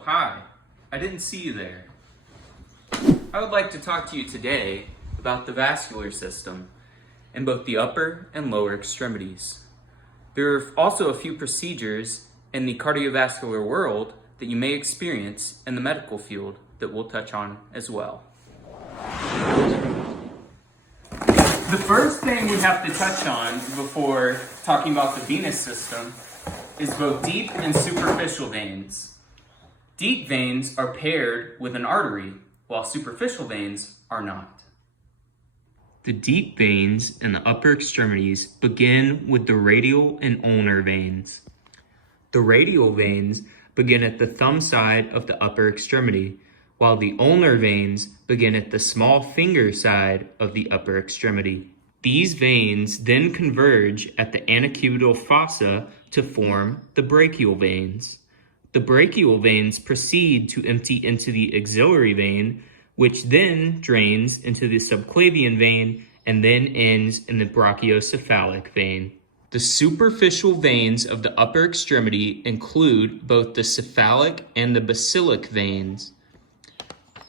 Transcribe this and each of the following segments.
Oh, hi. I didn't see you there. I would like to talk to you today about the vascular system in both the upper and lower extremities. There are also a few procedures in the cardiovascular world that you may experience in the medical field that we'll touch on as well. The first thing we have to touch on before talking about the venous system is both deep and superficial veins. Deep veins are paired with an artery, while superficial veins are not. The deep veins in the upper extremities begin with the radial and ulnar veins. The radial veins begin at the thumb side of the upper extremity, while the ulnar veins begin at the small finger side of the upper extremity. These veins then converge at the antecubital fossa to form the brachial veins. The brachial veins proceed to empty into the axillary vein, which then drains into the subclavian vein and then ends in the brachiocephalic vein. The superficial veins of the upper extremity include both the cephalic and the basilic veins.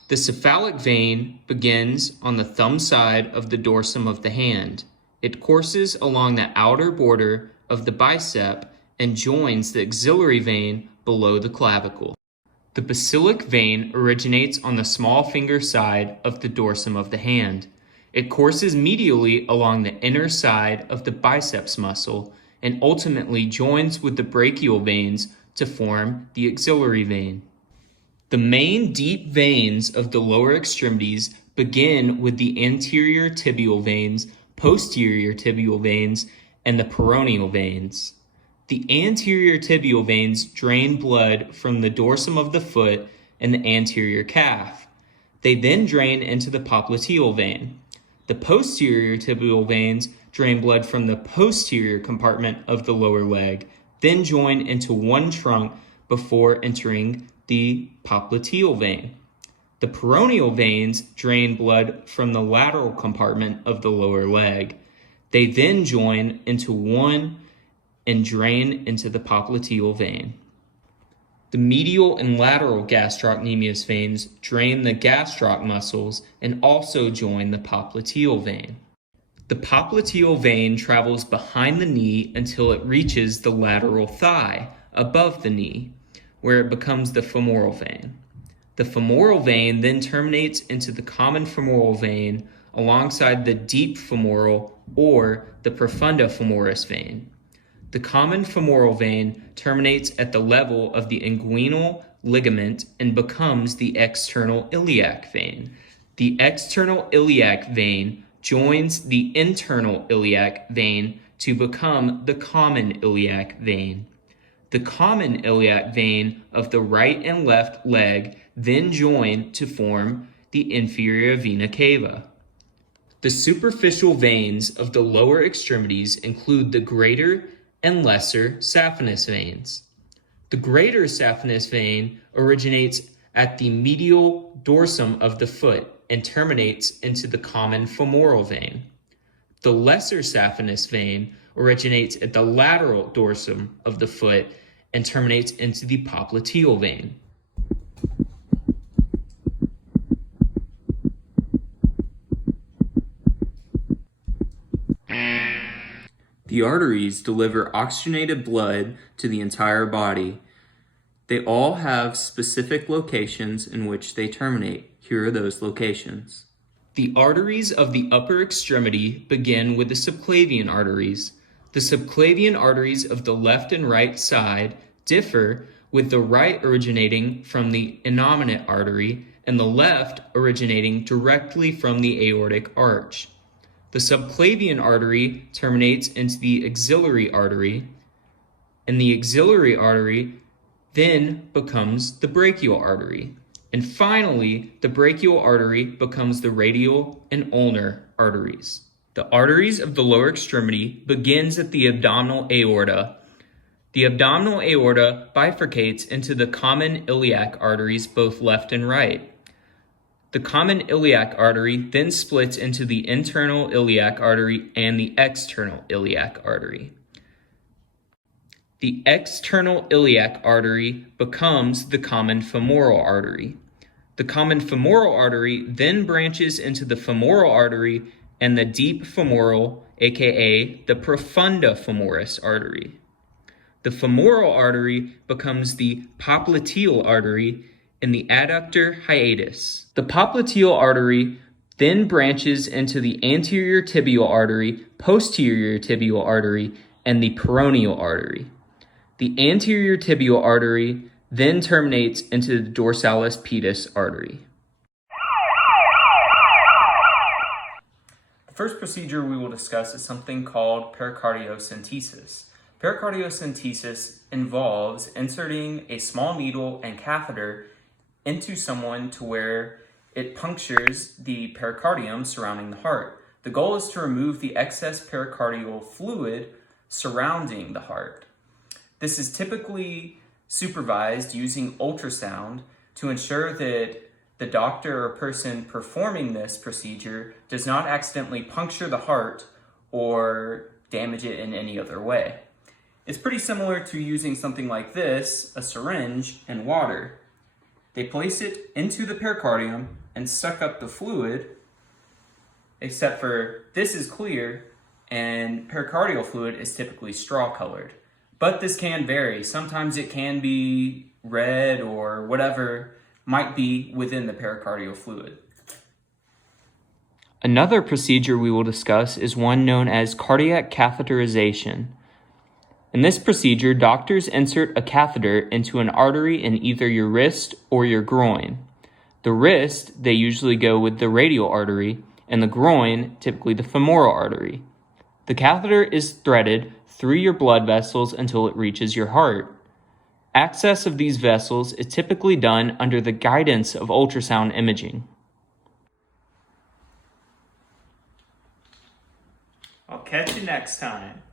The cephalic vein begins on the thumb side of the dorsum of the hand. It courses along the outer border of the bicep and joins the axillary vein below the clavicle. The basilic vein originates on the small finger side of the dorsum of the hand. It courses medially along the inner side of the biceps muscle and ultimately joins with the brachial veins to form the axillary vein. The main deep veins of the lower extremities begin with the anterior tibial veins, posterior tibial veins, and the peroneal veins. The anterior tibial veins drain blood from the dorsum of the foot and the anterior calf. They then drain into the popliteal vein. The posterior tibial veins drain blood from the posterior compartment of the lower leg, then join into one trunk before entering the popliteal vein. The peroneal veins drain blood from the lateral compartment of the lower leg. They then join into one and drain into the popliteal vein. The medial and lateral gastrocnemius veins drain the gastroc muscles and also join the popliteal vein. The popliteal vein travels behind the knee until it reaches the lateral thigh above the knee, where it becomes the femoral vein. The femoral vein then terminates into the common femoral vein alongside the deep femoral or the profunda femoris vein. The common femoral vein terminates at the level of the inguinal ligament and becomes the external iliac vein. The external iliac vein joins the internal iliac vein to become the common iliac vein. The common iliac vein of the right and left leg then join to form the inferior vena cava. The superficial veins of the lower extremities include the greater and lesser saphenous veins. The greater saphenous vein originates at the medial dorsum of the foot and terminates into the common femoral vein. The lesser saphenous vein originates at the lateral dorsum of the foot and terminates into the popliteal vein. The arteries deliver oxygenated blood to the entire body. They all have specific locations in which they terminate. Here are those locations. The arteries of the upper extremity begin with the subclavian arteries. The subclavian arteries of the left and right side differ, with the right originating from the innominate artery and the left originating directly from the aortic arch. The subclavian artery terminates into the axillary artery, and the axillary artery then becomes the brachial artery. And finally, the brachial artery becomes the radial and ulnar arteries. The arteries of the lower extremity begins at the abdominal aorta. The abdominal aorta bifurcates into the common iliac arteries, both left and right. The common iliac artery then splits into the internal iliac artery and the external iliac artery. The external iliac artery becomes the common femoral artery. The common femoral artery then branches into the femoral artery and the deep femoral, aka the profunda femoris artery. The femoral artery becomes the popliteal artery in the adductor hiatus. The popliteal artery then branches into the anterior tibial artery, posterior tibial artery, and the peroneal artery. The anterior tibial artery then terminates into the dorsalis pedis artery. The first procedure we will discuss is something called pericardiocentesis. Pericardiocentesis involves inserting a small needle and catheter into someone to where it punctures the pericardium surrounding the heart. The goal is to remove the excess pericardial fluid surrounding the heart. This is typically supervised using ultrasound to ensure that the doctor or person performing this procedure does not accidentally puncture the heart or damage it in any other way. It's pretty similar to using something like this, a syringe, and water. They place it into the pericardium and suck up the fluid, except for this is clear and pericardial fluid is typically straw colored. But this can vary. Sometimes it can be red or whatever might be within the pericardial fluid. Another procedure we will discuss is one known as cardiac catheterization. In this procedure, doctors insert a catheter into an artery in either your wrist or your groin. The wrist, they usually go with the radial artery, and the groin, typically the femoral artery. The catheter is threaded through your blood vessels until it reaches your heart. Access of these vessels is typically done under the guidance of ultrasound imaging. I'll catch you next time.